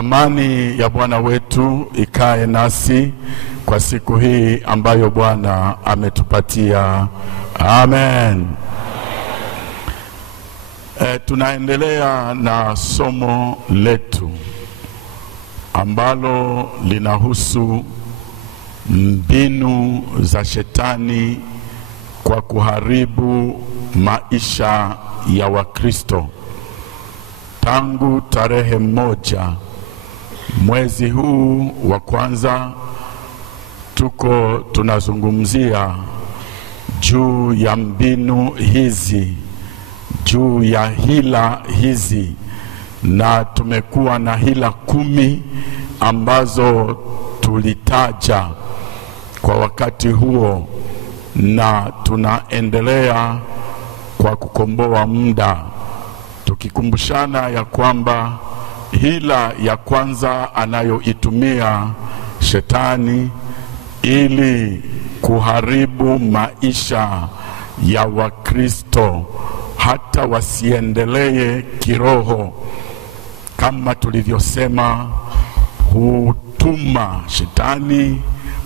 Amani ya Bwana wetu ikae nasi kwa siku hii ambayo Bwana ametupatia. Amen. Tunaendelea na somo letu ambalo linahusu mbinu za shetani kwa kuharibu maisha ya Wakristo. Tangu tarehe 1 mwezi huu wa kwanza tunazungumzia juu ya mbinu hizi, juu ya hila hizi, na tumekuwa na hila 10 ambazo tulitaja kwa wakati huo, na tunaendelea kwa kukomboa muda tukikumbushana ya kwamba hila ya kwanza anayoitumia shetani ili kuharibu maisha ya Wakristo hata wasiendelee kiroho, kama tulivyosema, shetani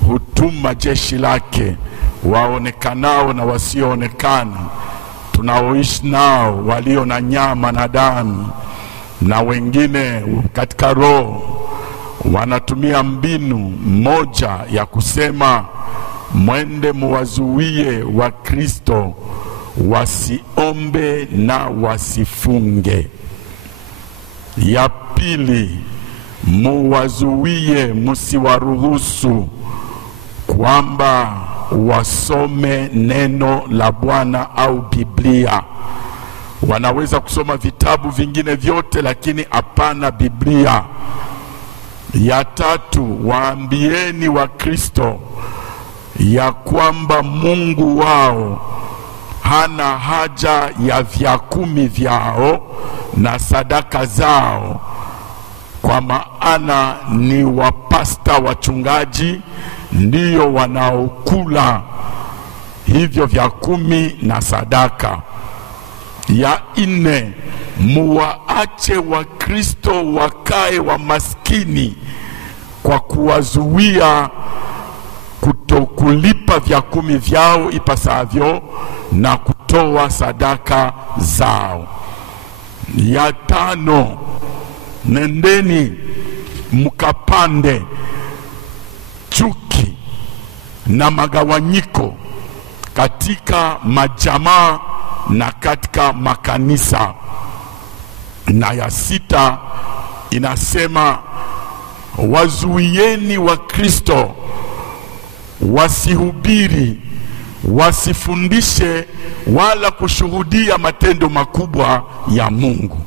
hutuma jeshi lake, waonekanao na wasioonekana, tunaoishi nao, walio na nyama na damu na wengine katika roho. Wanatumia mbinu moja ya kusema mwende muwazuie Wakristo wasiombe na wasifunge. Ya pili, muwazuie, musiwaruhusu kwamba wasome neno la Bwana au Biblia. Wanaweza kusoma vitabu vingine vyote lakini hapana Biblia. Ya tatu, waambieni Wakristo ya kwamba Mungu wao hana haja ya vya 10 vyao na sadaka zao, kwa maana ni wapasta, wachungaji ndio wanaokula hivyo vya 10 na sadaka. Ya 4, muwaache Wakristo wakae wa maskini kwa kuwazuia kutokulipa vya 10 vyao ipasavyo na kutoa sadaka zao. Ya 5, nendeni mkapande chuki na magawanyiko katika majamaa na katika makanisa. Na ya 6 inasema wazuieni Wakristo wasihubiri, wasifundishe wala kushuhudia matendo makubwa ya Mungu.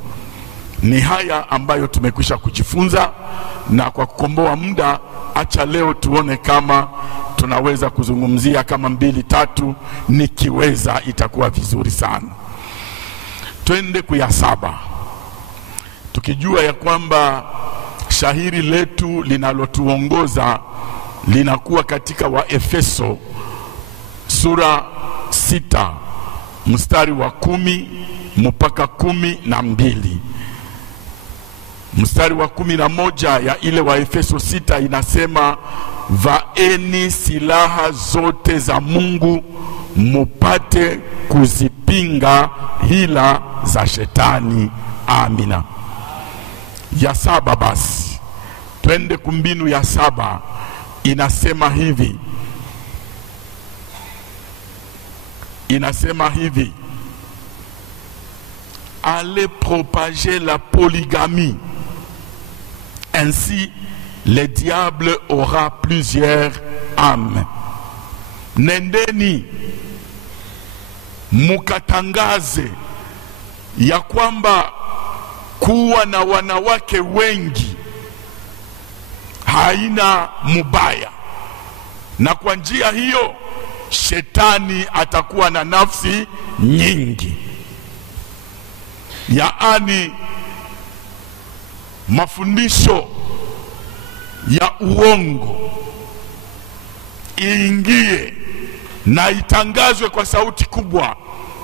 Ni haya ambayo tumekwisha kujifunza, na kwa kukomboa muda, acha leo tuone kama tunaweza kuzungumzia kama 2-3, nikiweza itakuwa vizuri sana. Twende kuya 7, tukijua ya kwamba shahiri letu linalotuongoza linakuwa katika Waefeso sura 6 mstari wa 10 mpaka 12. Mstari wa 11 ya ile Waefeso 6 inasema, vaeni silaha zote za Mungu mupate kuzipinga hila za shetani. Amina. Ya 7 basi, twende kumbinu ya 7. Inasema hivi, allez propager la polygamie, ainsi le diable aura plusieurs âmes. Nendeni mukatangaze ya kwamba kuwa na wanawake wengi haina mubaya, na kwa njia hiyo shetani atakuwa na nafsi nyingi. Yaani mafundisho ya uongo iingie na itangazwe kwa sauti kubwa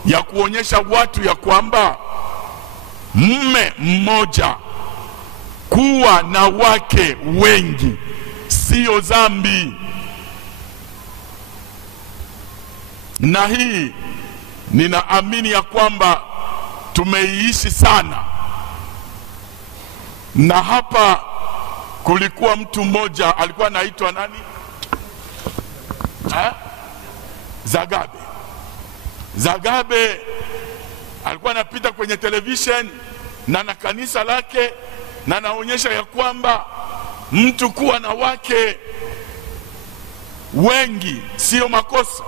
ya kuonyesha watu ya kwamba mume mmoja kuwa na wake wengi sio dhambi. Na hii ninaamini ya kwamba tumeiishi sana. Na hapa kulikuwa mtu mmoja alikuwa anaitwa nani? Zagabe. Zagabe alikuwa anapita kwenye television na kanisa lake, na anaonyesha ya kwamba mtu kuwa na wake wengi sio makosa.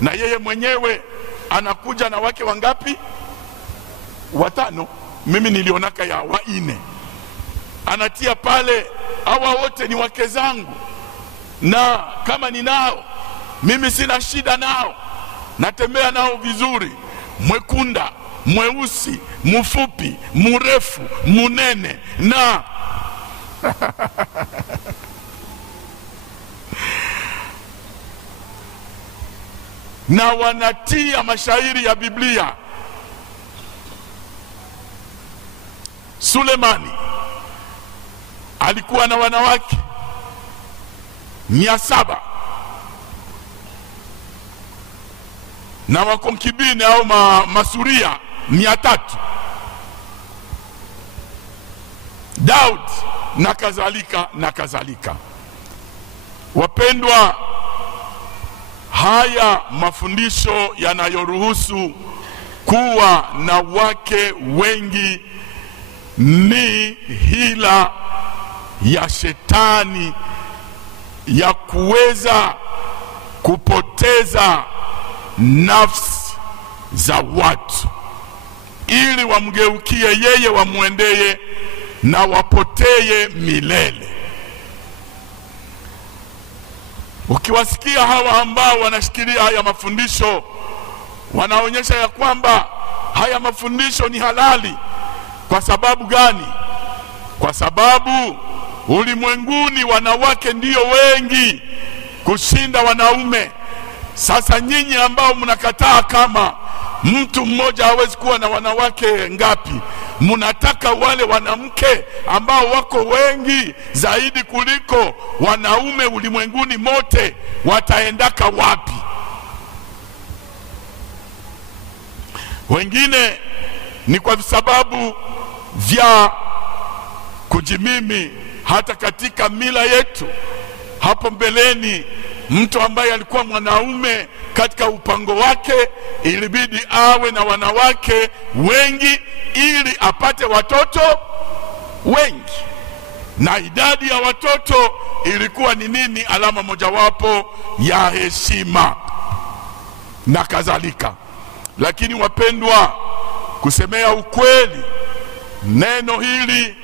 Na yeye mwenyewe anakuja na wake wangapi? 5. Mimi nilionaka ya 4. Anatia pale, hawa wote ni wake zangu, na kama ninao mimi sina shida nao, natembea nao vizuri, mwekunda, mweusi, mfupi, mrefu, munene, na na wanatia mashairi ya Biblia. Sulemani alikuwa na wanawake 700 na wakonkibini au masuria 300. Daud na kadhalika na kadhalika. Wapendwa, haya mafundisho yanayoruhusu kuwa na wake wengi ni hila ya shetani ya kuweza kupoteza nafsi za watu ili wamgeukie yeye, wamwendeye na wapoteye milele. Ukiwasikia hawa ambao wanashikilia haya mafundisho, wanaonyesha ya kwamba haya mafundisho ni halali. Kwa sababu gani? Kwa sababu ulimwenguni wanawake ndio wengi kushinda wanaume. Sasa nyinyi ambao mnakataa kama mtu mmoja hawezi kuwa na wanawake ngapi, mnataka wale wanamke ambao wako wengi zaidi kuliko wanaume ulimwenguni mote, wataendaka wapi? Wengine ni kwa sababu vya kujimimi. Hata katika mila yetu hapo mbeleni, mtu ambaye alikuwa mwanaume katika upango wake ilibidi awe na wanawake wengi ili apate watoto wengi. Na idadi ya watoto ilikuwa ni nini? Alama mojawapo ya heshima na kadhalika. Lakini wapendwa, kusemea ukweli, neno hili,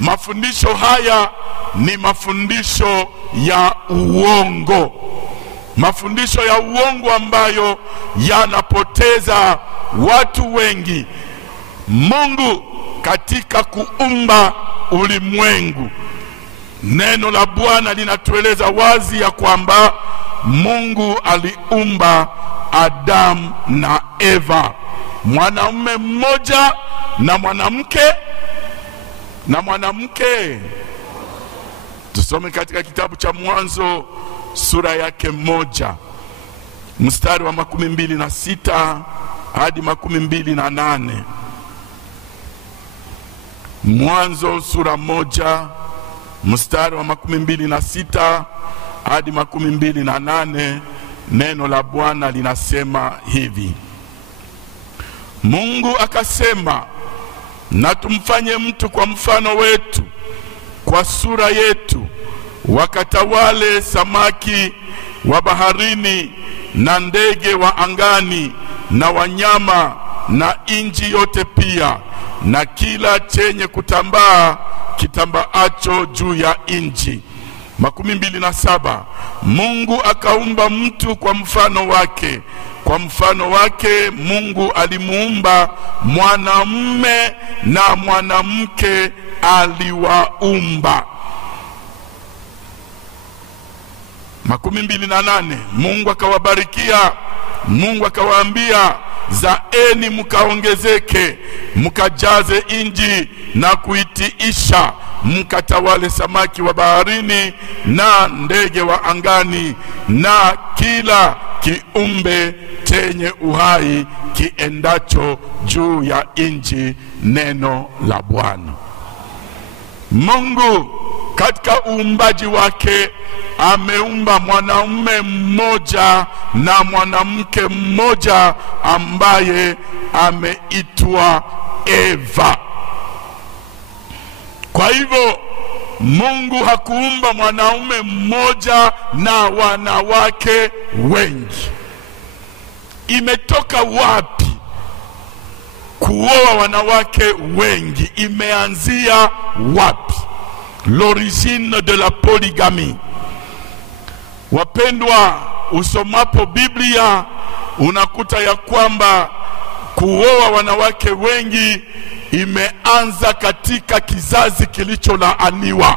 mafundisho haya ni mafundisho ya uongo. Mafundisho ya uongo ambayo yanapoteza watu wengi. Mungu katika kuumba ulimwengu, neno la Bwana linatueleza wazi ya kwamba Mungu aliumba Adamu na Eva, mwanamume mmoja na mwanamke. Tusome katika kitabu cha Mwanzo sura yake 1 mstari wa 26 hadi 28. Mwanzo sura 1 mstari wa 26 hadi 28. Neno la Bwana linasema hivi: Mungu akasema, na tumfanye mtu kwa mfano wetu, kwa sura yetu, wakatawale samaki wa baharini na ndege wa angani na wanyama na inji yote pia, na kila chenye kutambaa kitambaacho juu ya inji. 27. Mungu akaumba mtu kwa mfano wake, kwa mfano wake Mungu alimuumba, mwanamume na mwanamke aliwaumba. 28. Mungu akawabarikia, Mungu akawaambia, zaeni mkaongezeke, mkajaze inji na kuitiisha, mkatawale samaki wa baharini na ndege wa angani na kila kiumbe chenye uhai kiendacho juu ya nchi. Neno la Bwana. Mungu katika uumbaji wake ameumba mwanamume mmoja na mwanamke mmoja ambaye ameitwa Eva. Kwa hivyo Mungu hakuumba mwanaume mmoja na wanawake wengi. Imetoka wapi kuoa wanawake wengi? Imeanzia wapi? L'origine de la polygamie. Wapendwa, usomapo Biblia unakuta ya kwamba kuoa wanawake wengi imeanza katika kizazi kilicholaaniwa,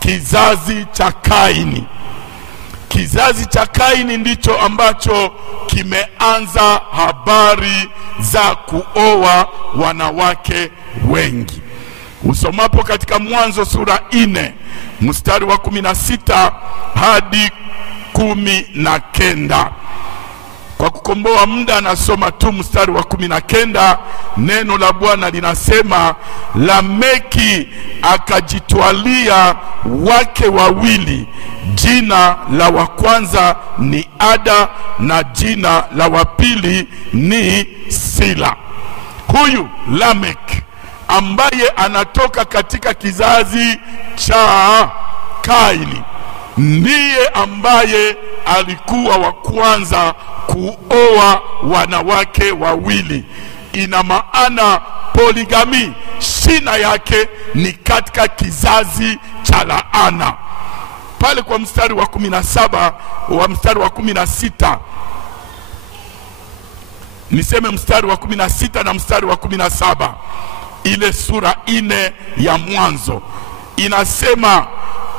kizazi cha Kaini. Kizazi cha Kaini ndicho ambacho kimeanza habari za kuoa wanawake wengi. Usomapo katika Mwanzo sura 4 mstari wa 16 hadi 19. Kwa kukomboa muda nasoma tu mstari wa 19. Neno la Bwana linasema, Lameki akajitwalia wake wawili, jina la wa kwanza ni Ada na jina la wa pili ni Sila. Huyu Lamek ambaye anatoka katika kizazi cha Kaini ndiye ambaye alikuwa wa kwanza kuoa wanawake wawili. Ina maana poligami shina yake ni katika kizazi cha laana. Pale kwa mstari wa 17 wa mstari wa 16, niseme mstari wa 16 na mstari wa 17, ile sura 4 ya Mwanzo inasema,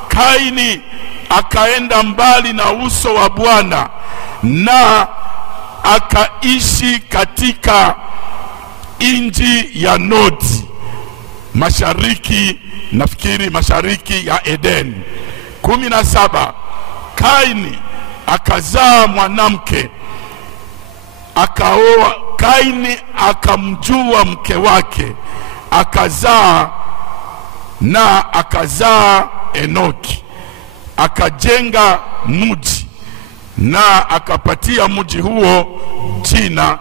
Kaini akaenda mbali na uso wa Bwana na akaishi katika nchi ya Nodi, mashariki, nafikiri mashariki ya Eden. 17, Kaini akazaa mwanamke, akaoa. Kaini akamjua mke wake, akazaa Enoki. Akajenga mji na akapatia mji huo jina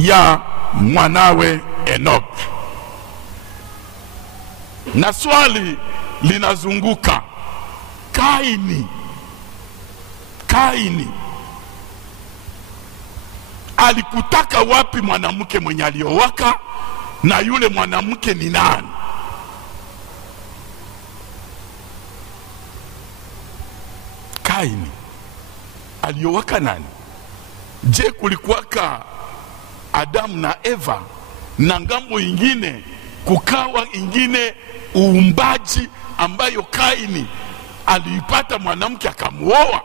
ya mwanawe Enoki. Na swali linazunguka, Kaini alikutaka wapi mwanamke mwenye aliowaka, na yule mwanamke ni nani? Kaini aliowaka nani? Je, kulikuwaka Adamu na Eva na ngambo ingine kukawa ingine uumbaji ambayo Kaini aliipata mwanamke akamuoa?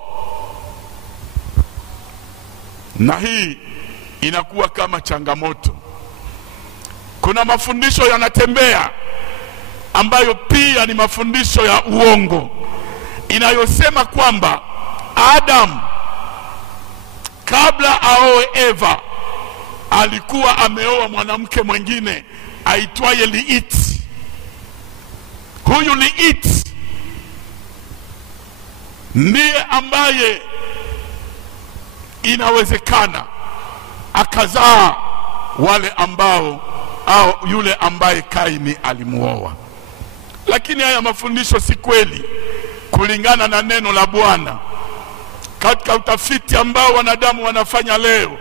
Na hii inakuwa kama changamoto. Kuna mafundisho yanatembea ambayo pia ni mafundisho ya uongo, inayosema kwamba Adam kabla aoe Eva alikuwa ameoa mwanamke mwingine aitwaye Liiti. Huyu Liiti ndiye ambaye inawezekana akazaa wale ambao au yule ambaye Kaini alimuoa. Lakini haya mafundisho si kweli kulingana na neno la Bwana. Katika utafiti ambao wanadamu wanafanya leo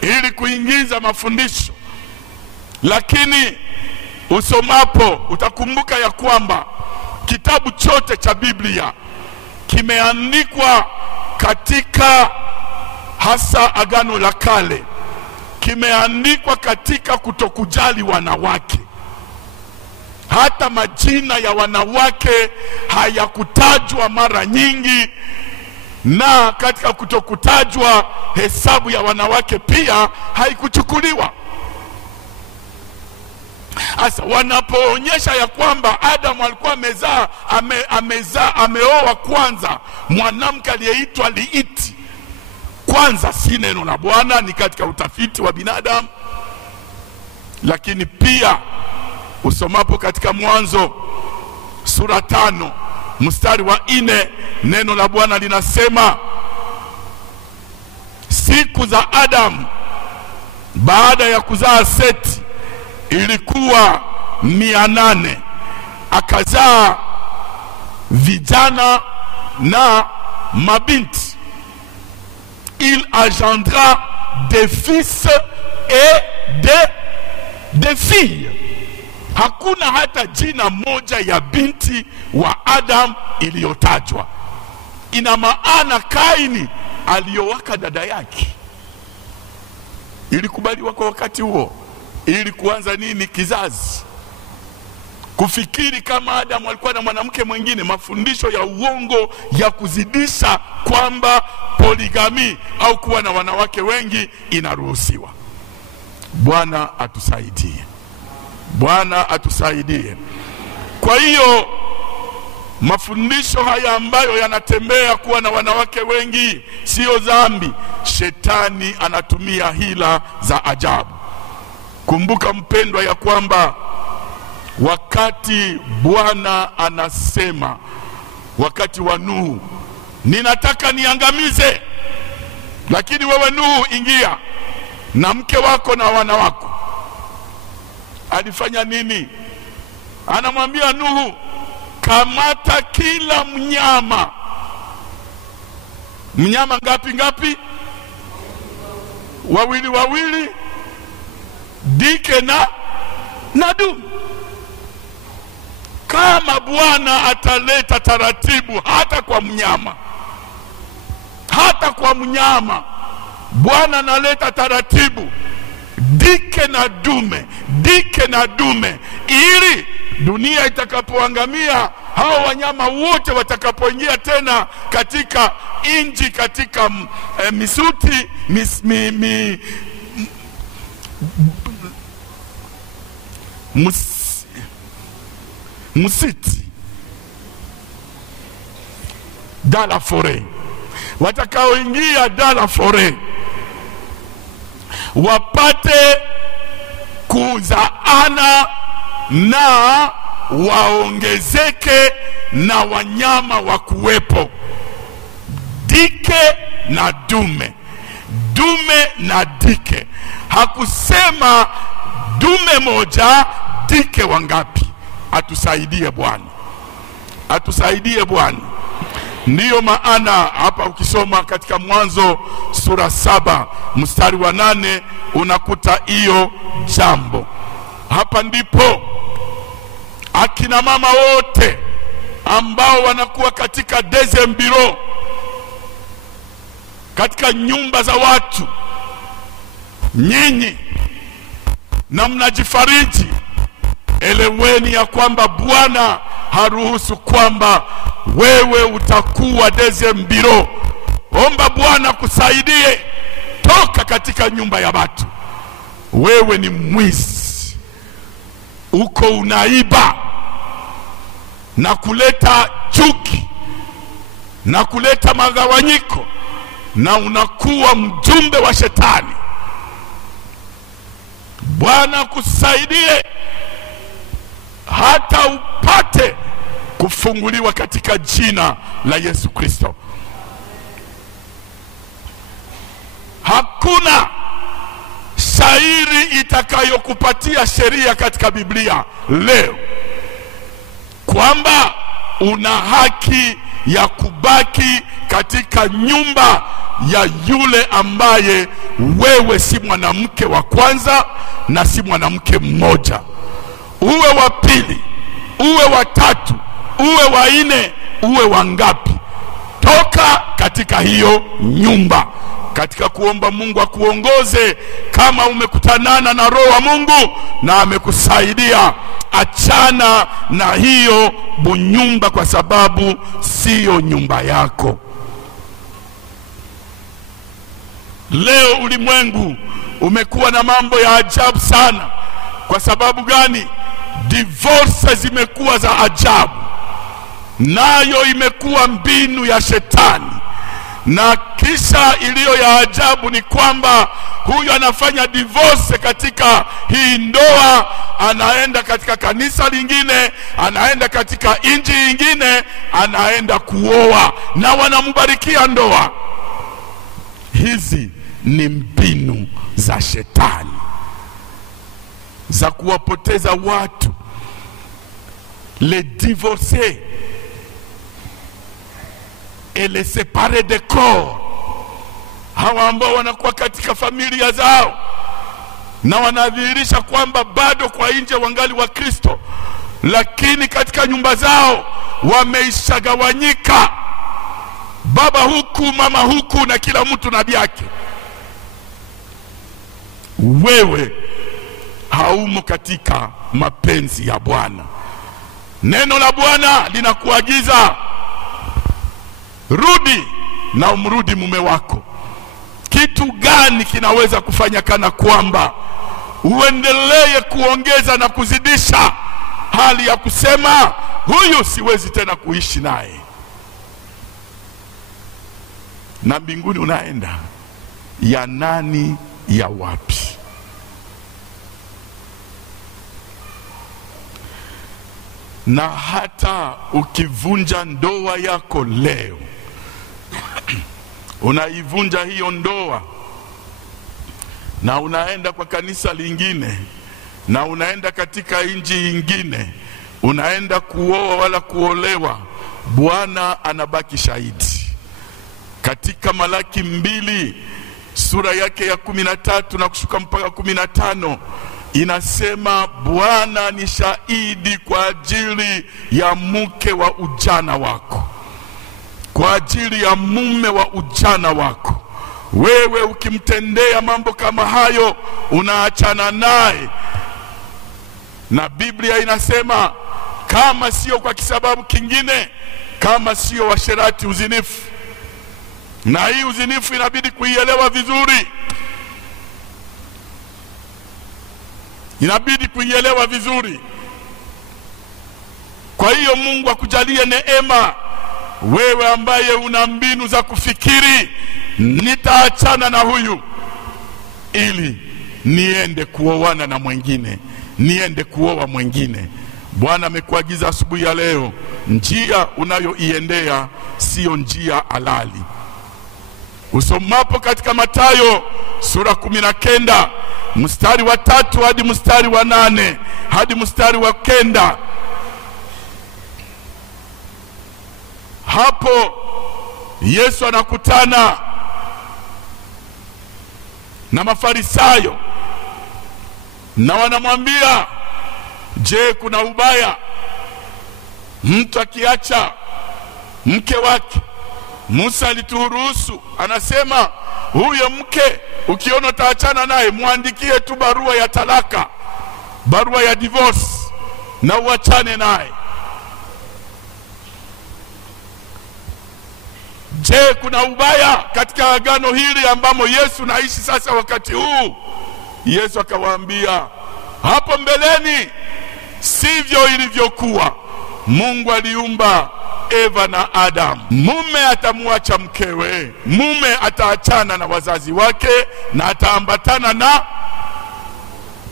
ili kuingiza mafundisho, lakini usomapo utakumbuka ya kwamba kitabu chote cha Biblia kimeandikwa katika, hasa Agano la Kale, kimeandikwa katika kutokujali wanawake. Hata majina ya wanawake hayakutajwa mara nyingi, na katika kutokutajwa hesabu ya wanawake pia haikuchukuliwa. Asa wanapoonyesha ya kwamba Adamu alikuwa ameoa kwanza mwanamke aliyeitwa Liiti, kwanza si neno la Bwana, ni katika utafiti wa binadamu. Lakini pia usomapo katika Mwanzo sura 5 mstari wa 4, neno la Bwana linasema siku za Adamu baada ya kuzaa Seti ilikuwa 800, akazaa vijana na mabinti. Il engendra des fils et des filles. Hakuna hata jina moja ya binti wa Adam iliyotajwa. Ina maana Kaini aliyowaka dada yake. Ilikubaliwa kwa wakati huo ili kuanza nini kizazi. Kufikiri kama Adamu alikuwa na mwanamke mwingine, mafundisho ya uongo ya kuzidisha kwamba poligami au kuwa na wanawake wengi inaruhusiwa. Bwana atusaidie. Bwana atusaidie. Kwa hiyo mafundisho haya ambayo yanatembea kuwa na wanawake wengi sio dhambi. Shetani anatumia hila za ajabu. Kumbuka mpendwa ya kwamba wakati Bwana anasema wakati wa Nuhu, ninataka niangamize, lakini wewe Nuhu ingia na mke wako na wana wako. Alifanya nini? Anamwambia Nuhu, kamata kila mnyama. Mnyama ngapi? Wawili, dike na dume. Kama Bwana ataleta taratibu hata kwa mnyama, Bwana analeta taratibu dike na dume, ili dunia itakapoangamia, hao wanyama wote watakapoingia tena katika inji, katika misuti musiti dans la forêt, watakaoingia dans la forêt wapate kuzaana na waongezeke na wanyama wa kuwepo, dike na dume na dike. Hakusema dume moja dike wangapi. Atusaidie Bwana, atusaidie Bwana. Ndiyo maana hapa ukisoma katika Mwanzo sura 7 mstari wa 8 unakuta hiyo jambo. Hapa ndipo akina mama wote ambao wanakuwa katika deuxième bureau, katika nyumba za watu, nyinyi na mnajifariji, eleweni ya kwamba Bwana haruhusu kwamba wewe utakuwa deuxième bureau. Omba Bwana kusaidie, toka katika nyumba ya watu. Wewe ni mwizi, uko unaiba na kuleta chuki na kuleta magawanyiko, na unakuwa mjumbe wa shetani. Bwana kusaidie hata upate kufunguliwa katika jina la Yesu Kristo. Hakuna shairi itakayokupatia sheria katika Biblia leo kwamba una haki ya kubaki katika nyumba ya yule ambaye wewe si mwanamke wa kwanza na si mwanamke mmoja. Uwe wa pili, uwe wa tatu, uwe wa 4, uwe wangapi, toka katika hiyo nyumba. Katika kuomba Mungu akuongoze, kama umekutanana na Roho wa Mungu na amekusaidia, achana na hiyo bunyumba, kwa sababu sio nyumba yako. Leo ulimwengu umekuwa na mambo ya ajabu sana Kwa sababu gani? Divorce zimekuwa za ajabu, nayo imekuwa mbinu ya shetani. Na kisha iliyo ya ajabu ni kwamba huyu anafanya divorce katika hii ndoa, anaenda katika kanisa lingine, anaenda katika nchi nyingine, anaenda kuoa na wanamubarikia ndoa. Hizi ni mbinu za shetani za kuwapoteza watu. Les divorcés et les séparés de corps, hawa ambao wanakuwa katika familia zao na wanadhihirisha kwamba bado kwa nje wangali wa Kristo, lakini katika nyumba zao wameishagawanyika, baba huku mama huku na kila mtu na yake. Wewe haumo katika mapenzi ya Bwana. Neno la Bwana linakuagiza rudi na umrudi mume wako. Kitu gani kinaweza kufanya kana kwamba uendelee kuongeza na kuzidisha hali ya kusema huyu siwezi tena kuishi naye? Na mbinguni unaenda ya nani, ya wapi? Na hata ukivunja ndoa yako leo, unaivunja hiyo ndoa na unaenda kwa kanisa lingine, na unaenda katika nchi nyingine, unaenda kuoa wala kuolewa, Bwana anabaki shahidi. Katika Malaki 2 sura yake ya 13 na kushuka mpaka 15 inasema, Bwana ni shahidi kwa ajili ya mke wa ujana wako, kwa ajili ya mume wa ujana wako. Wewe ukimtendea mambo kama hayo, unaachana naye. Na Biblia inasema kama sio kwa kisababu kingine, kama sio washerati, uzinifu. Na hii uzinifu inabidi kuielewa vizuri, inabidi kuielewa vizuri. Kwa hiyo Mungu akujalie neema, wewe ambaye una mbinu za kufikiri nitaachana na huyu ili niende kuoana na mwingine, niende kuoa mwingine. Bwana amekuagiza asubuhi ya leo, njia unayoiendea sio njia halali. Usomapo katika Mathayo sura 19 mstari wa 3 hadi mstari wa 8 hadi mstari wa 9, hapo Yesu anakutana na Mafarisayo na wanamwambia, je, kuna ubaya mtu akiacha mke wake? Musa alituruhusu, anasema huyo mke ukiona utaachana naye, muandikie tu barua ya talaka, barua ya divorce, na uachane naye. Je, kuna ubaya katika agano hili ambamo Yesu naishi sasa wakati huu? Yesu akawaambia, hapo mbeleni sivyo ilivyokuwa. Mungu aliumba Eva na Adam. Mume atamuacha mkewe, mume ataachana na wazazi wake na ataambatana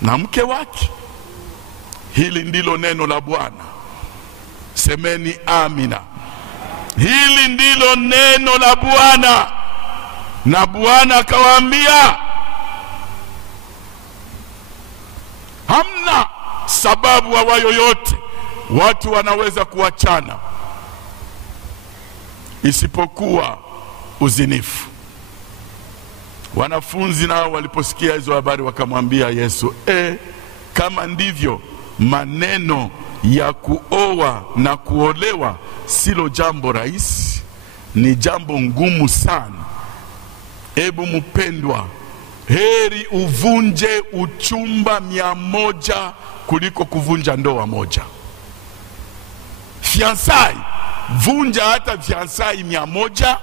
na mke wake. Hili ndilo neno la Bwana. Semeni amina. Hili ndilo neno la Bwana. Na Bwana akawaambia, hamna sababu awayo yote watu wanaweza kuachana isipokuwa uzinifu. Wanafunzi nao waliposikia hizo habari wakamwambia Yesu, kama ndivyo, maneno ya kuoa na kuolewa silo jambo rahisi, ni jambo ngumu sana. Ebu mpendwa, heri uvunje uchumba 100 kuliko kuvunja ndoa moja. Fiansai, vunja hata fiansai 100,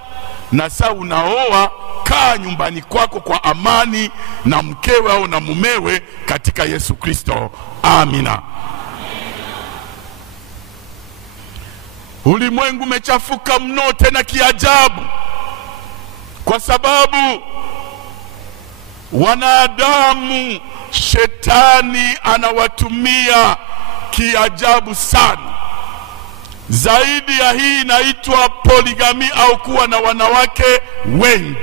na saa unaoa kaa nyumbani kwako kwa amani na mkewe au na mumewe katika Yesu Kristo. Amina. Ulimwengu umechafuka mno tena kiajabu, kwa sababu wanadamu shetani anawatumia kiajabu sana. Zaidi ya hii inaitwa poligami au kuwa na wanawake wengi.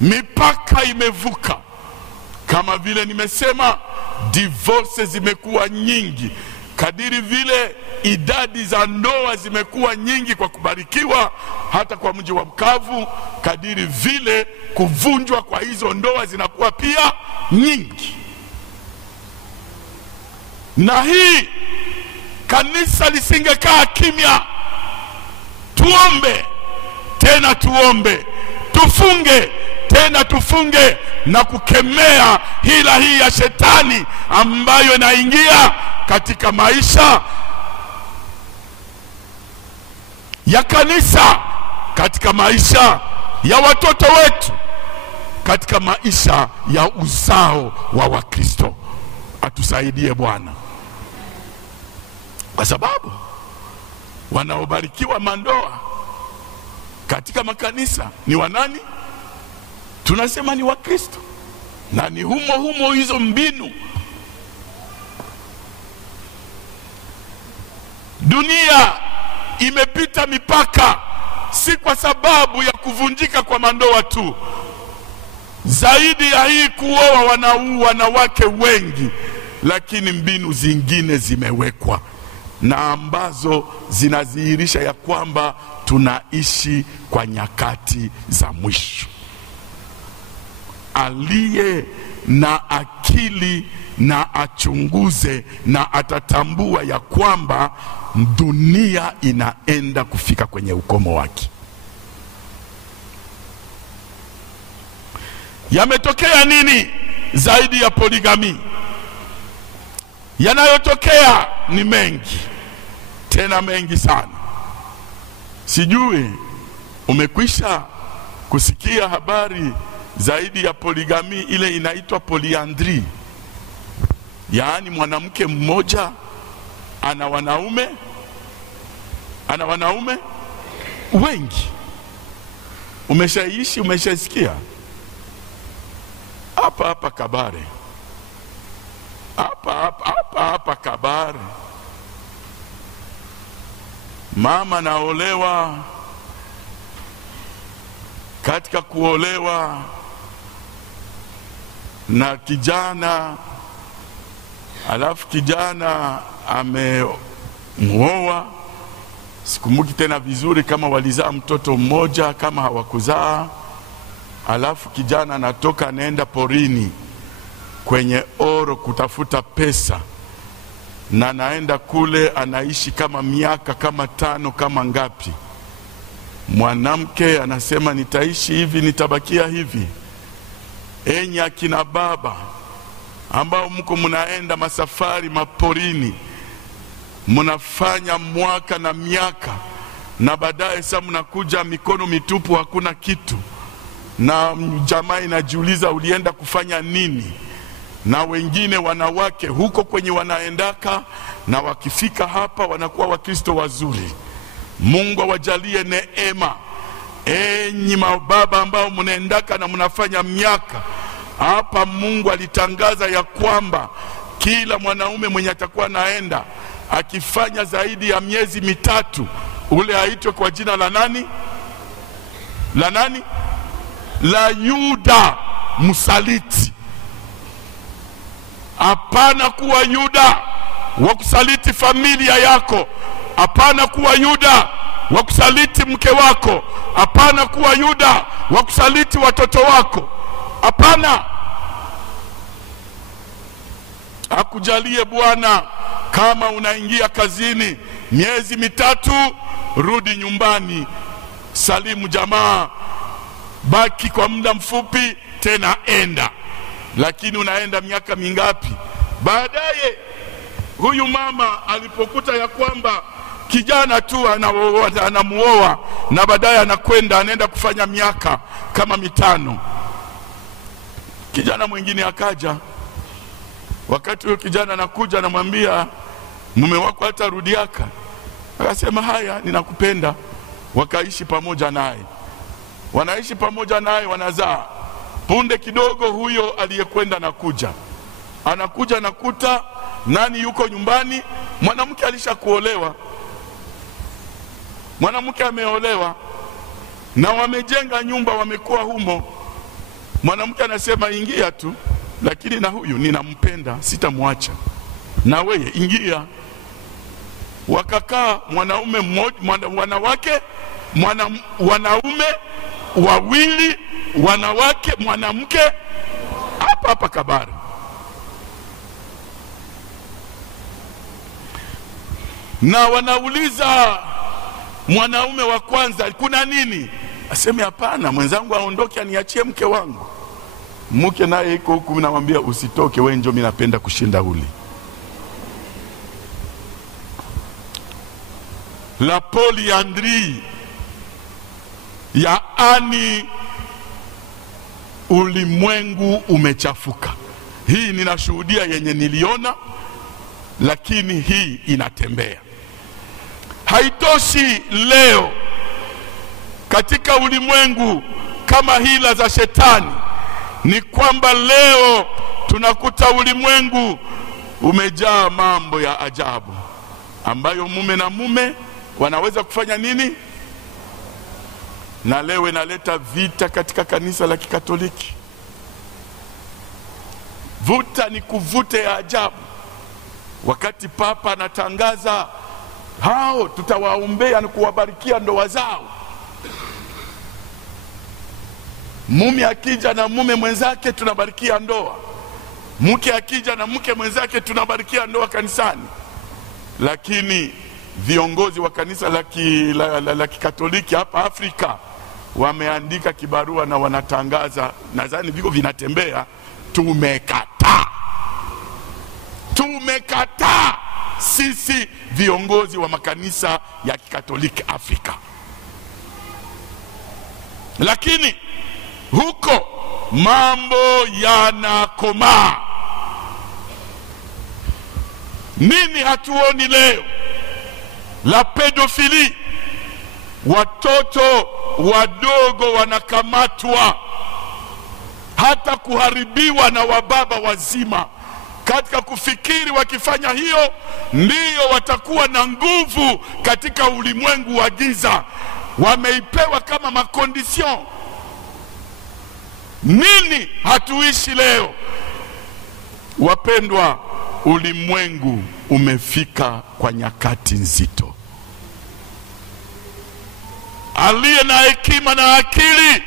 Mipaka imevuka. Kama vile nimesema, divorces zimekuwa nyingi. Kadiri vile idadi za ndoa zimekuwa nyingi kwa kubarikiwa hata kwa mji wa Bukavu, kadiri vile kuvunjwa kwa hizo ndoa zinakuwa pia nyingi. Na hii kanisa lisingekaa kimya. Tuombe tena tuombe, tufunge tena tufunge, na kukemea hila hii ya shetani ambayo inaingia katika maisha ya kanisa, katika maisha ya watoto wetu, katika maisha ya uzao wa Wakristo. Atusaidie Bwana, kwa sababu wanaobarikiwa mandoa katika makanisa ni wanani? Tunasema ni Wakristo, na ni humo hizo mbinu. Dunia imepita mipaka, si kwa sababu ya kuvunjika kwa mandoa tu. Zaidi ya hii kuoa wanawake wengi, lakini mbinu zingine zimewekwa na ambazo zinadhihirisha ya kwamba tunaishi kwa nyakati za mwisho. Aliye na akili na achunguze, na atatambua ya kwamba dunia inaenda kufika kwenye ukomo wake. Yametokea nini zaidi ya poligami? Yanayotokea ni mengi, tena mengi sana. Sijui umekwisha kusikia habari zaidi ya poligami ile inaitwa polyandry. Yaani mwanamke mmoja ana wanaume wengi. Umeshaishi, umeshasikia? Hapa Kabare. Hapa Kabare. Mama naolewa, katika kuolewa na kijana, alafu kijana amemuoa, sikumbuki tena vizuri kama walizaa mtoto mmoja kama hawakuzaa. Alafu kijana anatoka anaenda porini kwenye oro kutafuta pesa, na naenda kule anaishi kama miaka kama 5 kama ngapi. Mwanamke anasema nitaishi hivi, nitabakia hivi. Enyi akina baba ambao mko mnaenda masafari maporini, mnafanya mwaka na miaka, na baadaye sasa mnakuja mikono mitupu, hakuna kitu, na jamaa inajiuliza ulienda kufanya nini? Na wengine wanawake huko kwenye wanaendaka, na wakifika hapa wanakuwa Wakristo wazuri. Mungu awajalie neema. Enyi mababa ambao mnaendaka na mnafanya miaka hapa, Mungu alitangaza ya kwamba kila mwanaume mwenye atakuwa naenda akifanya zaidi ya miezi 3, ule aitwe kwa jina la nani? La nani? La Yuda msaliti. Hapana kuwa Yuda wa kusaliti familia yako. Hapana kuwa Yuda wa kusaliti mke wako. Hapana kuwa Yuda wa kusaliti watoto wako. Hapana. Akujalie Bwana. Kama unaingia kazini miezi 3, rudi nyumbani, salimu jamaa, baki kwa muda mfupi, tena enda. Lakini unaenda miaka mingapi? Baadaye huyu mama alipokuta ya kwamba kijana tu anamuoa na baadaye anaenda kufanya miaka kama 5. Kijana mwingine akaja. Wakati huyo kijana anakuja, anamwambia mume wako hatarudiaka. Akasema haya, ninakupenda. Wakaishi pamoja naye, wanaishi pamoja naye, wanazaa. Punde kidogo huyo aliyekwenda anakuja nakuta nani yuko nyumbani? Mwanamke alishakuolewa, mwanamke ameolewa na wamejenga nyumba, wamekuwa humo. Mwanamke anasema ingia tu, lakini na huyu ninampenda, sitamwacha, na wewe ingia. Wakakaa wanaume wawili, wanawake, mwanamke, hapa Kabare. Na wanauliza mwanaume wa kwanza, kuna nini? Aseme hapana, mwenzangu aondoke aniachie mke wangu. Mke naye iko huku, namwambia usitoke, wewe njoo, mimi napenda kushinda uli. La polyandrie, yaani ulimwengu umechafuka. Hii ninashuhudia yenye niliona, lakini hii inatembea. Haitoshi leo katika ulimwengu kama hila za shetani, ni kwamba leo tunakuta ulimwengu umejaa mambo ya ajabu ambayo mume na mume wanaweza kufanya nini? Na leo inaleta vita katika kanisa la Kikatoliki. Vuta ni kuvute ya ajabu. Wakati Papa anatangaza hao tutawaombea na kuwabarikia ndoa zao, mume akija na mume mwenzake tunabarikia ndoa, mke akija na mke mwenzake tunabarikia ndoa kanisani. Lakini viongozi wa kanisa la Kikatoliki hapa Afrika wameandika kibarua na wanatangaza, nadhani viko vinatembea, tumekataa sisi viongozi wa makanisa ya Kikatoliki Afrika. Lakini huko mambo yanakomaa. Nini hatuoni leo? La pedofili, watoto wadogo wanakamatwa, hata kuharibiwa na wababa wazima, katika kufikiri wakifanya hiyo ndiyo watakuwa na nguvu katika ulimwengu wa giza. Wameipewa kama makondition. Nini hatuishi leo? Wapendwa, ulimwengu umefika kwa nyakati nzito. Aliye na hekima na akili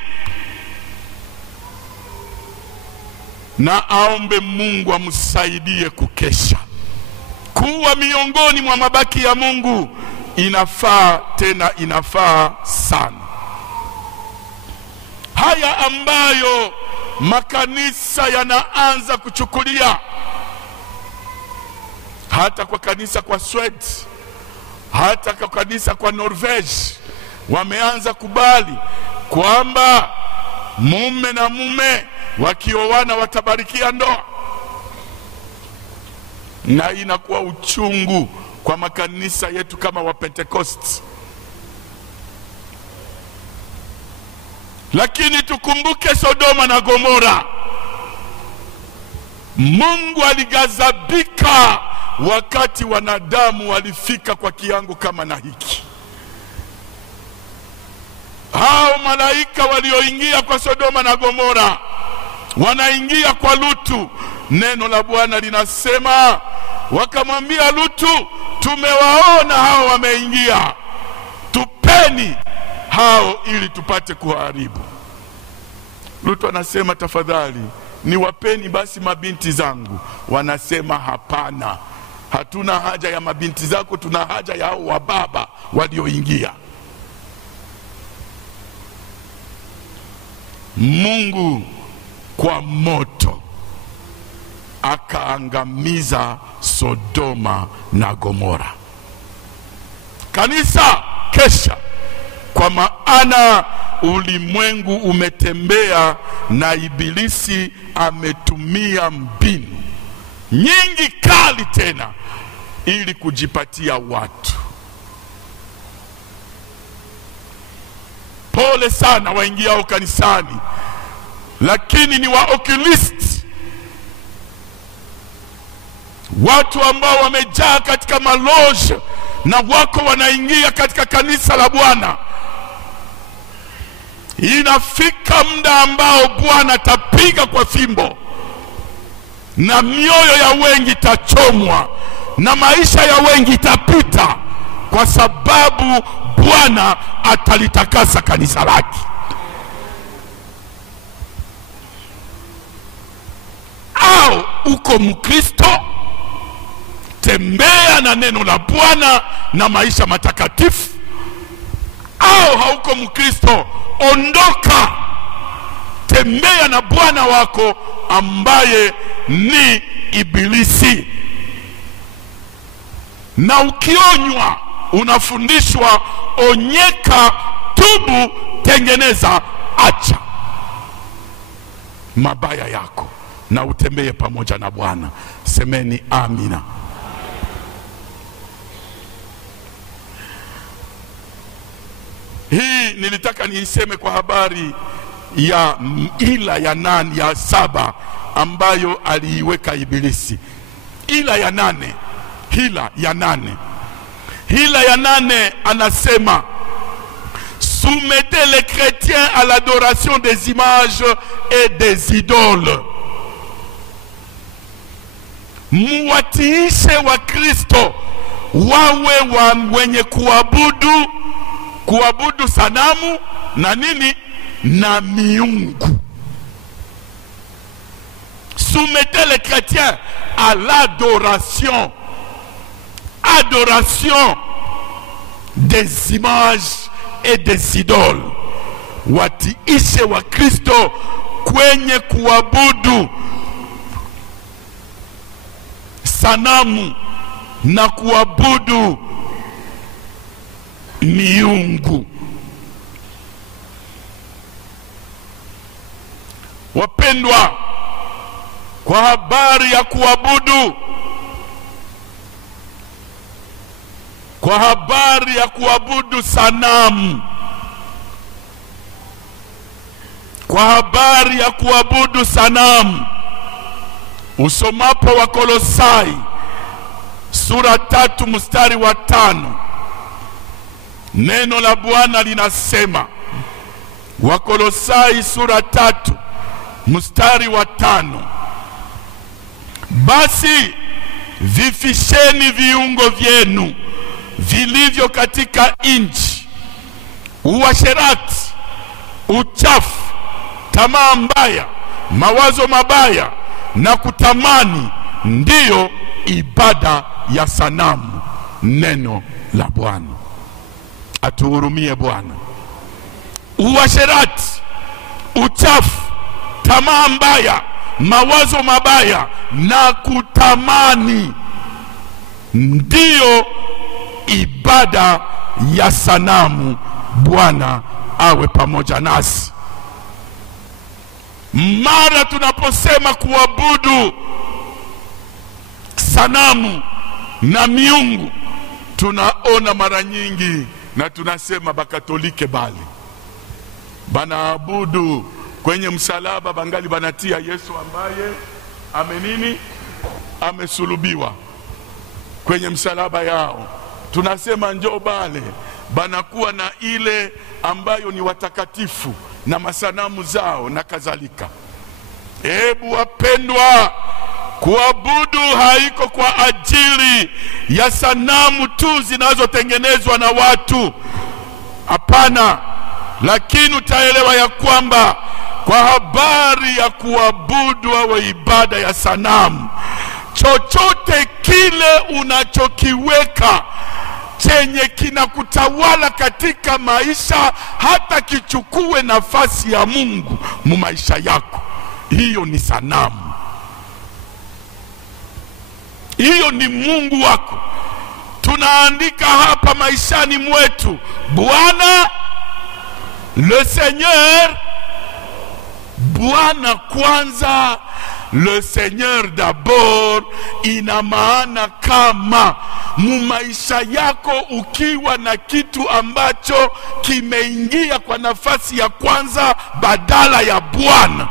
na aombe Mungu amsaidie kukesha. Kuwa miongoni mwa mabaki ya Mungu inafaa, tena inafaa sana. Haya ambayo makanisa yanaanza kuchukulia, hata kwa kanisa kwa Sweden, hata kwa kanisa kwa Norvege, wameanza kubali kwamba mume na mume wakioana watabarikia ndoa. Na inakuwa uchungu kwa makanisa yetu kama wa Pentecost. Lakini tukumbuke Sodoma na Gomora. Mungu aligazabika wakati wanadamu walifika kwa kiango kama na hiki. Hao malaika walioingia kwa Sodoma na Gomora wanaingia kwa Lutu. Neno la Bwana linasema wakamwambia Lutu, tumewaona hao wameingia, tupeni hao ili tupate kuharibu. Lutu anasema tafadhali niwapeni basi mabinti zangu. Wanasema hapana, hatuna haja ya mabinti zako, tuna haja ya hao wababa walioingia. Mungu kwa moto akaangamiza Sodoma na Gomora. Kanisa kesha kwa maana ulimwengu umetembea na Ibilisi ametumia mbinu nyingi kali tena ili kujipatia watu. Pole sana waingiao kanisani lakini ni waokulist, watu ambao wamejaa katika maloge na wako wanaingia katika kanisa la Bwana. Inafika muda ambao Bwana atapiga kwa fimbo na mioyo ya wengi itachomwa na maisha ya wengi itapita, kwa sababu Bwana atalitakasa kanisa lake. Au uko Mkristo, tembea na neno la Bwana na maisha matakatifu. Au hauko Mkristo, ondoka, tembea na Bwana wako ambaye ni Ibilisi. Na ukionywa, unafundishwa, onyeka, tubu, tengeneza, acha mabaya yako na utembee pamoja na Bwana. Semeni amina. Hii nilitaka niiseme kwa habari ya ila ya nane, ya 7 ambayo aliiweka Ibilisi. Ila ya 8, hila ya 8. Hila ya 8 anasema, soumettez les chrétiens à l'adoration des images et des idoles. Muwatiishe wa Kristo wawe wenye kuabudu sanamu na nini? Na miungu. Soumettez les chrétiens à l'adoration. Adoration des images et des idoles. Watiishe wa Kristo kwenye kuabudu sanamu na kuabudu miungu. Wapendwa, kwa habari ya kuabudu, kwa habari ya kuabudu sanamu, kwa habari ya kuabudu sanamu, usomapo Wakolosai sura 3 mstari wa 5, neno la Bwana linasema, Wakolosai sura 3 mstari wa 5, basi vifisheni viungo vyenu vilivyo katika nchi, uasherati, uchafu, tamaa mbaya, mawazo mabaya na kutamani, ndiyo ibada ya sanamu. Neno la Bwana. Atuhurumie Bwana. Uasherati, uchafu, tamaa mbaya, mawazo mabaya na kutamani, ndiyo ibada ya sanamu. Bwana awe pamoja nasi. Mara tunaposema kuabudu sanamu na miungu, tunaona mara nyingi na tunasema Bakatolike bali banaabudu kwenye msalaba, bangali banatia Yesu ambaye amenini, amesulubiwa kwenye msalaba yao. Tunasema njoo bale, banakuwa na ile ambayo ni watakatifu na masanamu zao na kadhalika. Hebu wapendwa, kuabudu haiko kwa ajili ya sanamu tu zinazotengenezwa na watu. Hapana. Lakini utaelewa ya kwamba kwa habari ya kuabudu au ibada ya sanamu, chochote kile unachokiweka chenye kinakutawala katika maisha, hata kichukue nafasi ya Mungu mu maisha yako, hiyo ni sanamu. Hiyo ni mungu wako. Tunaandika hapa maishani mwetu, Bwana Le Seigneur, Bwana kwanza, le Seigneur d'abord, ina maana kama mumaisha yako ukiwa na kitu ambacho kimeingia kwa nafasi ya kwanza badala ya Bwana,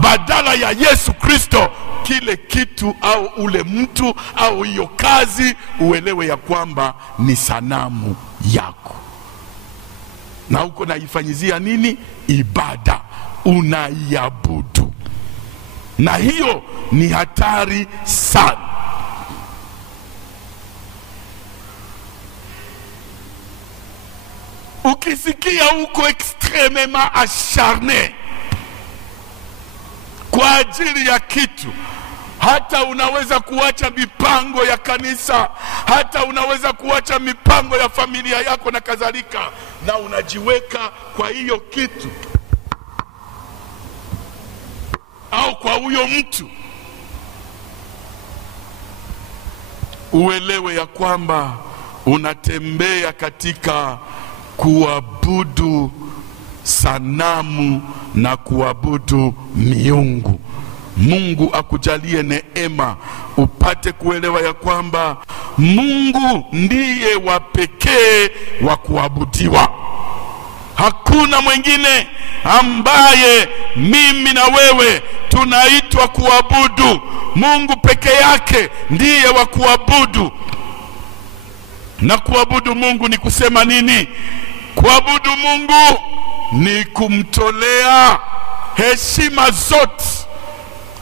badala ya Yesu Kristo, kile kitu au ule mtu au hiyo kazi uelewe ya kwamba ni sanamu yako, na uko naifanyizia nini? Ibada, unaiabudu. Na hiyo ni hatari sana. Ukisikia uko extremement acharné kwa ajili ya kitu, hata unaweza kuacha mipango ya kanisa, hata unaweza kuacha mipango ya familia yako na kadhalika, na unajiweka kwa hiyo kitu au kwa huyo mtu, uelewe ya kwamba unatembea katika kuabudu sanamu na kuabudu miungu. Mungu akujalie neema upate kuelewa ya kwamba Mungu ndiye wa pekee wa kuabudiwa. Hakuna mwingine ambaye mimi na wewe tunaitwa kuabudu. Mungu peke yake ndiye wa kuabudu. Na kuabudu Mungu ni kusema nini? Kuabudu Mungu ni kumtolea heshima zote,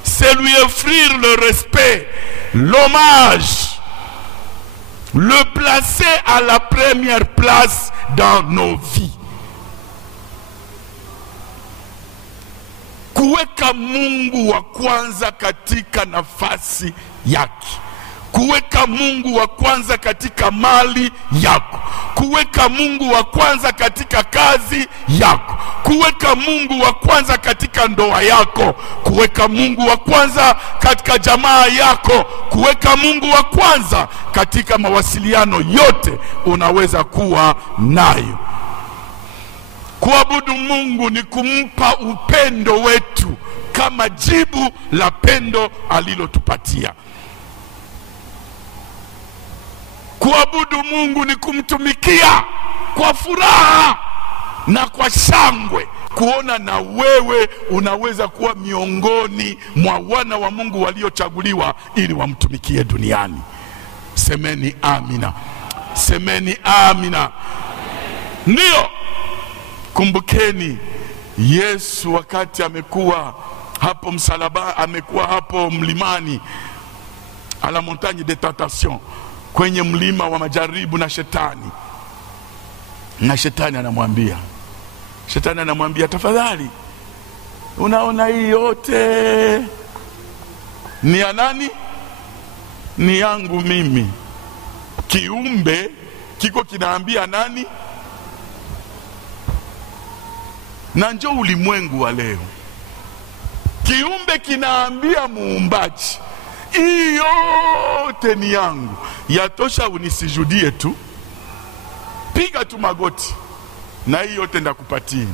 c'est lui offrir le respect, l'hommage, le placer à la première place dans nos vies. Kuweka Mungu wa kwanza katika nafasi yake, kuweka Mungu wa kwanza katika mali yako, kuweka Mungu wa kwanza katika kazi yako, kuweka Mungu wa kwanza katika ndoa yako, kuweka Mungu wa kwanza katika jamaa yako, kuweka Mungu wa kwanza katika mawasiliano yote unaweza kuwa nayo. Kuabudu Mungu ni kumpa upendo wetu kama jibu la pendo alilotupatia. Kuabudu Mungu ni kumtumikia kwa furaha na kwa shangwe, kuona na wewe unaweza kuwa miongoni mwa wana wa Mungu waliochaguliwa ili wamtumikie duniani. Semeni amina. Semeni amina. Ndio, kumbukeni Yesu wakati amekuwa hapo msalaba, amekuwa hapo mlimani, à la montagne de tentation, kwenye mlima wa majaribu na shetani. Na shetani anamwambia, tafadhali, unaona hii yote ni ya nani? Ni yangu mimi. Kiumbe kiko kinaambia nani? Na njoo ulimwengu wa leo, kiumbe kinaambia muumbaji, hii yote ni yangu, yatosha unisijudie tu, piga tu magoti na hii yote ndakupatia.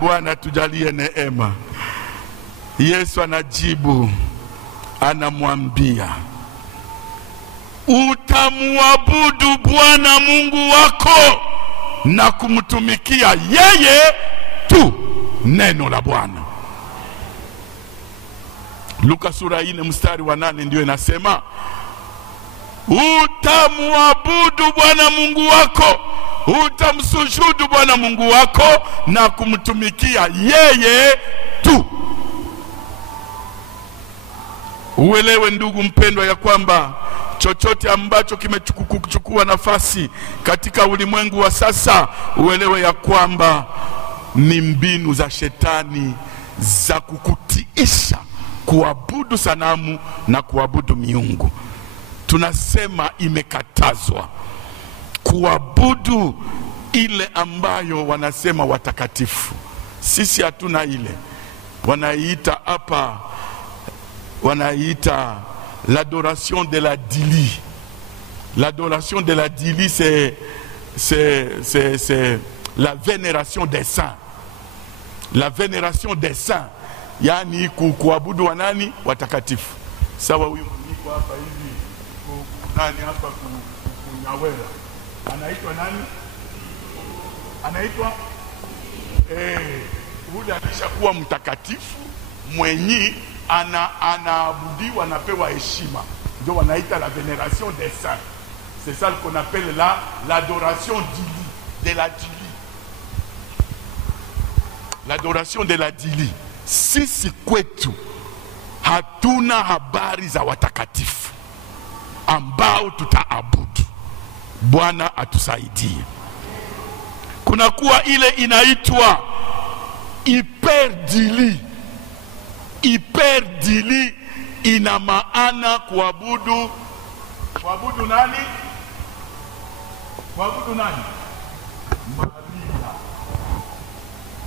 Bwana tujalie neema. Yesu anajibu, anamwambia, utamuabudu Bwana Mungu wako na kumtumikia yeye tu. Neno la Bwana. Luka sura 4 mstari wa 8 ndio inasema, utamuabudu Bwana Mungu wako, utamsujudu Bwana Mungu wako na kumtumikia yeye tu. Uelewe ndugu mpendwa ya kwamba chochote ambacho kimechukua nafasi katika ulimwengu wa sasa, uelewe ya kwamba ni mbinu za shetani za kukutiisha kuabudu sanamu na kuabudu miungu. Tunasema imekatazwa kuabudu ile ambayo wanasema watakatifu. Sisi hatuna ile. Wanaita hapa, wanaita l'adoration de la Dili. L'adoration de la Dili, c'est c'est la vénération des saints. La vénération des saints, yani kuabudu wa nani? Watakatifu. Sawa, huyu mniko hapa hivi nani hapa kunyawera, anaitwa nani? Anaitwa ule alishakuwa mtakatifu mwenyi anaabudiwa, anapewa heshima, ndio wanaita la vénération des saints. C'est ça qu'on appelle l'adoration de la Dili. L'adoration de la Dili. Sisi kwetu hatuna habari za watakatifu ambao tutaabudu. Bwana atusaidie. Kuna kuwa ile inaitwa hyperdili. Hyperdili ina maana kuabudu nani? Kuabudu nani? Maria.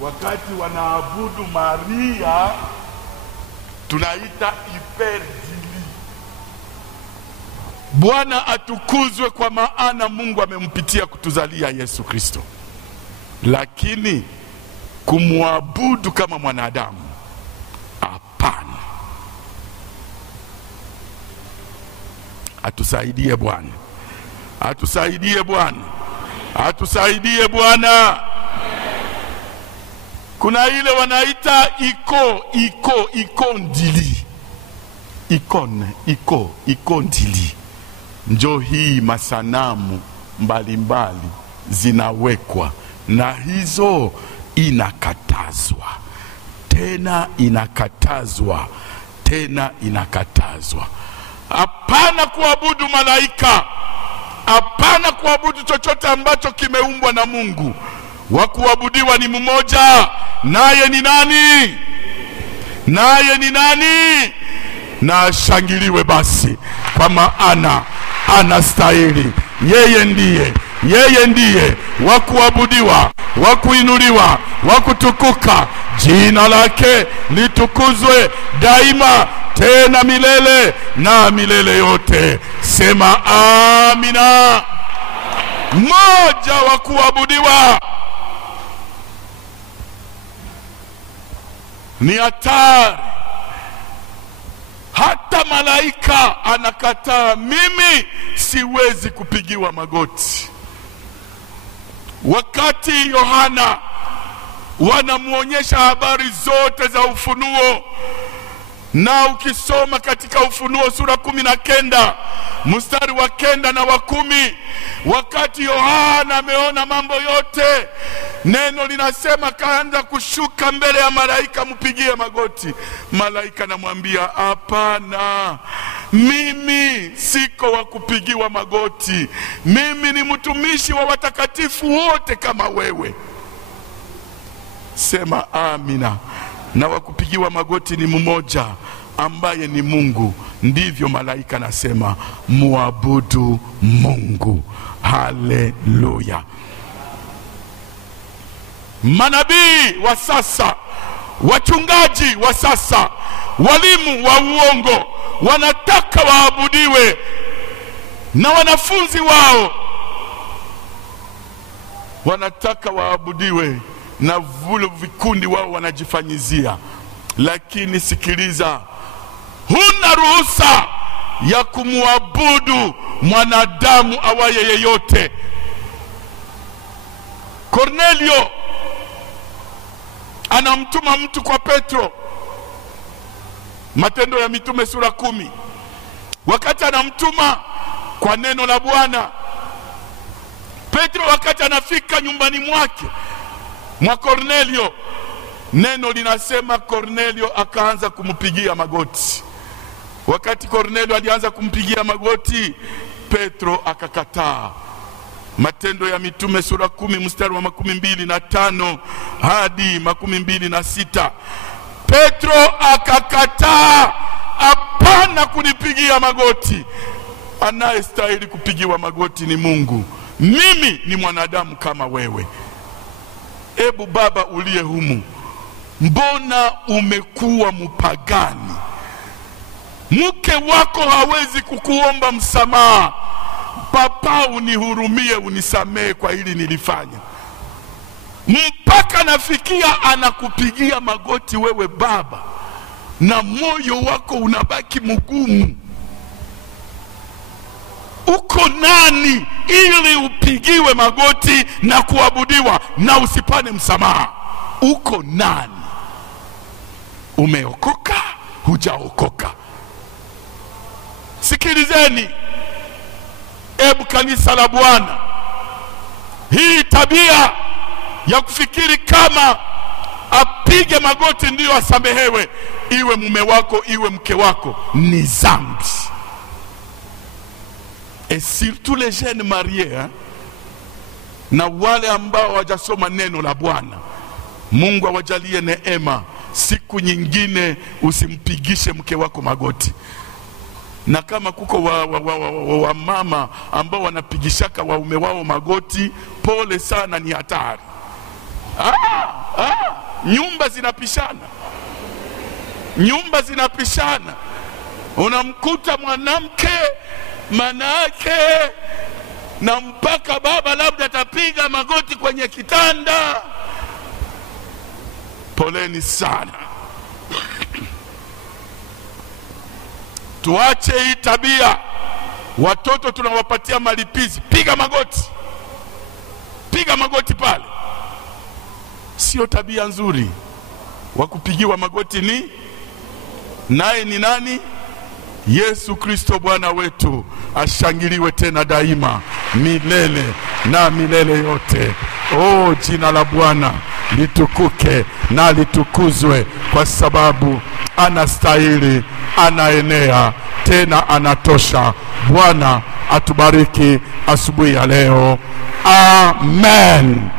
Wakati wanaabudu Maria tunaita hyperdili. Bwana atukuzwe, kwa maana Mungu amempitia kutuzalia Yesu Kristo. Lakini kumwabudu kama mwanadamu, hapana. Atusaidie Bwana. Atusaidie Bwana. Atusaidie Bwana. Kuna ile wanaita ikondili. Ikondili. Njo hii masanamu mbalimbali zinawekwa, na hizo inakatazwa. Tena inakatazwa. Tena inakatazwa. Hapana kuabudu malaika. Hapana kuabudu chochote ambacho kimeumbwa na Mungu. Wa kuabudiwa ni mmoja, naye ni nani? Naye ni nani? Na ashangiliwe basi, kwa maana anastahili. Yeye ndiye wa kuabudiwa, wa kuinuliwa, wa kutukuka. Jina lake litukuzwe daima, tena milele na milele yote. Sema amina. Mmoja wa kuabudiwa. Ni hatari. Hata malaika anakataa. Mimi siwezi kupigiwa magoti. Wakati Yohana wanamuonyesha habari zote za ufunuo, na ukisoma katika Ufunuo sura 19 mstari wa 9 na wa 10, wakati Yohana ameona mambo yote, neno linasema kaanza kushuka mbele ya malaika mpigie magoti. Malaika namwambia, hapana, mimi siko wa kupigiwa magoti. Mimi ni mtumishi wa watakatifu wote kama wewe. Sema amina. Na wa kupigiwa magoti ni mmoja, ambaye ni Mungu. Ndivyo malaika nasema, muabudu Mungu. Haleluya. Manabii wa sasa, wachungaji wa sasa, walimu wa uongo wanataka waabudiwe, na wanafunzi wao wanataka waabudiwe, na vile vikundi wao wanajifanyizia. Lakini sikiliza, huna ruhusa ya kumuabudu mwanadamu awaye yeyote. Kornelio anamtuma mtu kwa Petro. Matendo ya Mitume sura 10. Wakati anamtuma kwa neno la Bwana, Petro wakati anafika nyumbani mwake mwa Kornelio, neno linasema Kornelio akaanza kumpigia magoti. Wakati Kornelio alianza kumpigia magoti, Petro akakataa. Matendo ya Mitume sura 10 mstari wa 25 hadi 26. Petro akakataa, hapana kunipigia magoti. Anayestahili kupigiwa magoti ni Mungu. Mimi ni mwanadamu kama wewe. Ebu baba uliye humu, mbona umekuwa mpagani? Mke wako hawezi kukuomba msamaha papa, unihurumie, unisamee kwa hili nilifanya. Mpaka nafikia anakupigia magoti wewe baba, na moyo wako unabaki mgumu. Uko nani ili upigiwe magoti na kuabudiwa na usipane msamaha? Uko nani? Umeokoka? Hujaokoka? Sikilizeni, ebu kanisa la Bwana, hii tabia ya kufikiri kama apige magoti ndio asamehewe, iwe mume wako iwe mke wako, ni dhambi. Et surtout les jeunes mariés, na wale ambao hawajasoma neno la Bwana, Mungu awajalie neema. Siku nyingine usimpigishe mke wako magoti. Na kama kuko wa mama ambao wanapigishaka waume wao magoti, pole sana, ni hatari. Nyumba zinapishana. Nyumba zinapishana. Unamkuta mwanamke manake na mpaka baba labda atapiga magoti kwenye kitanda. Poleni sana. Tuache hii tabia. Watoto tunawapatia malipizi, piga magoti. Piga magoti pale. Sio tabia nzuri. Wakupigiwa magoti ni naye ni nani? Yesu Kristo Bwana wetu, ashangiliwe tena daima milele na milele yote. Jina la Bwana litukuke na litukuzwe, kwa sababu anastahili, anaenea, tena anatosha. Bwana atubariki asubuhi ya leo. Amen.